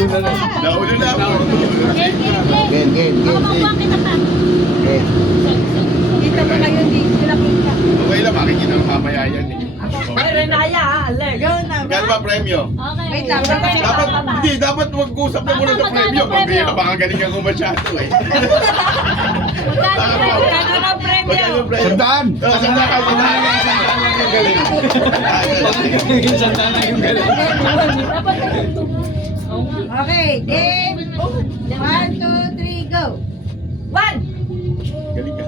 Naulo na ako. Game. Kita ba kayo di? Sila kita. Okay lang, makikita ng mamaya yan eh. Ay, Renaya, alert. Magkano ba premyo? Wait lang. Dapat mag-usap na muna sa premyo. Pag baka galing ako masyado eh. Magkano na premyo? Sandaan! Okay, game. 1, 2, 3, go. 1. Galing ka.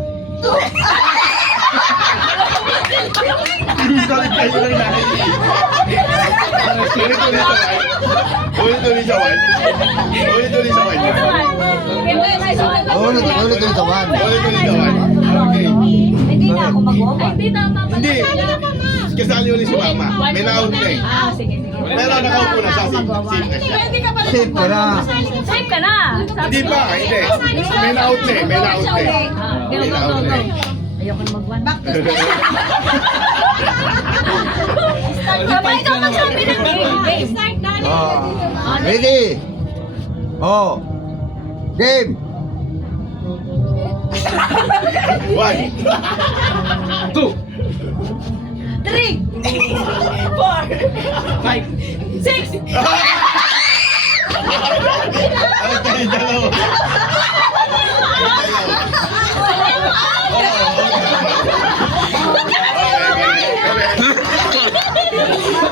Galing kayo lang natin. Ulit-ulit sa one. Ulit-ulit sa one. Ulit yung tawan. Ulit-ulit sa one. Okay. Hindi na ako mag-over. Hindi. Kasali ulit si mama. May na-out na eh. Sige. Pero nakaupo na siya. Safe na siya. Safe ka na. Safe ka na. Hindi pa. Hindi. May na-out na eh. May na-out na eh. May na-out na eh. Ayoko na mag-one. Back to Sabay ka magsabi ng game. Start na. Ready? Oh. Game. One. 2. 3, 4, 5, 6. Ano tayo dalawa?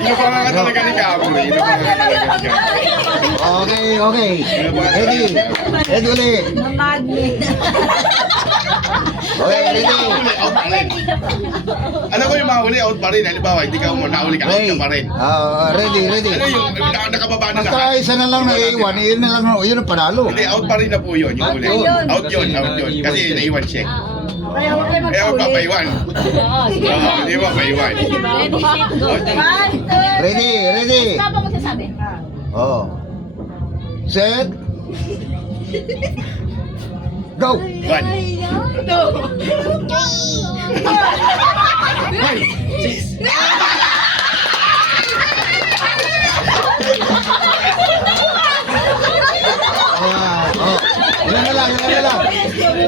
Ino pa nga talaga ni Capri. Ino pa nga talaga ni Capri. Okay. Ready? Ready ulit. Magnet. Okay, ready? Out pa rin. Alam ko yung mga huli, out pa rin. Halimbawa, hindi ka nauli ka, out ka pa rin. Ready. Ano yung nakababa na Basta lahat? isa na lang na iwan, yun na lang, yun ang panalo. Hindi, out pa rin na po yun, yung huli. Out yun. Kasi naiwan siya. Kaya huwag kayo Kaya magpuli. papaiwan. Oo, hindi ba paiwan? Ready? Stop ako magsasabi. Oh. Set. Go! One.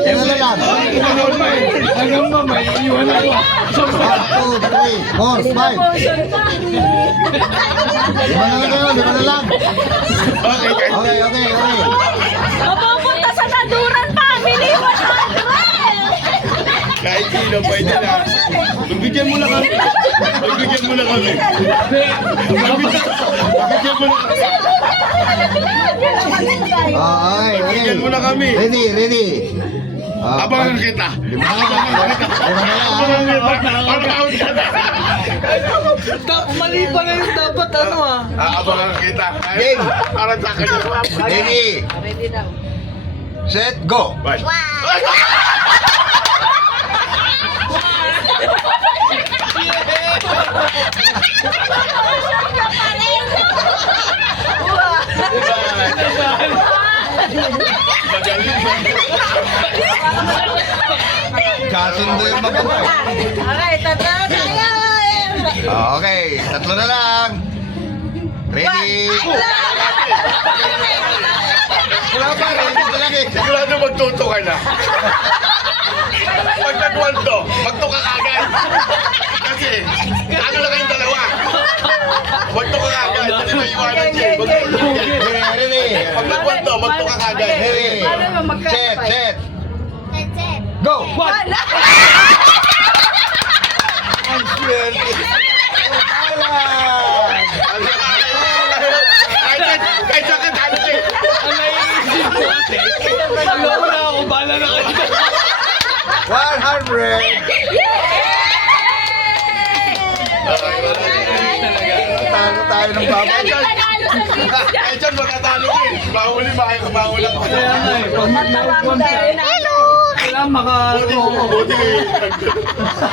Ilan na lang. Hanggang mamay, iwan ako. 1, 2, 3, 4, 5. Lima na lang. Okay, guys. Okay. Mapupunta sa Naduran Family 100! Kahit sino, pwede na. Magbigyan mo na kami. Magbigyan mo na kami. Okay. Magbigyan mo na kami. Ready. Abangan kita. Lima na lang. Abangan kita. Mali pa na yung dapat ano ah. Abangan kita. Game. Para sa akin. Ready. Ready daw. Set, go! One. Kasundo yung magkabay. Okay, tatlo na tayo. Okay, tatlo na lang. Ready? Wala pa, ready pa lang eh. Sigurado magtuto ka na. Pag nag-one to, magtuka ka agad. Kasi, ano na kayong dalawa? Magtuka ka agad. Kasi naiwanan siya. Ready? Pag nag-one to, magtuka ka agad. Ready? Set. Go! Ang swerte. Kahit sa katalo eh. Ang naiisip ko ate. Alam na ako, bala na kayo. 100! Talo tayo ng baboy. Kahit dyan magkatalo ka eh. Mahuli, mahuli ako. Kaya nga eh, pag nag-one ka, kailangan maka... Buti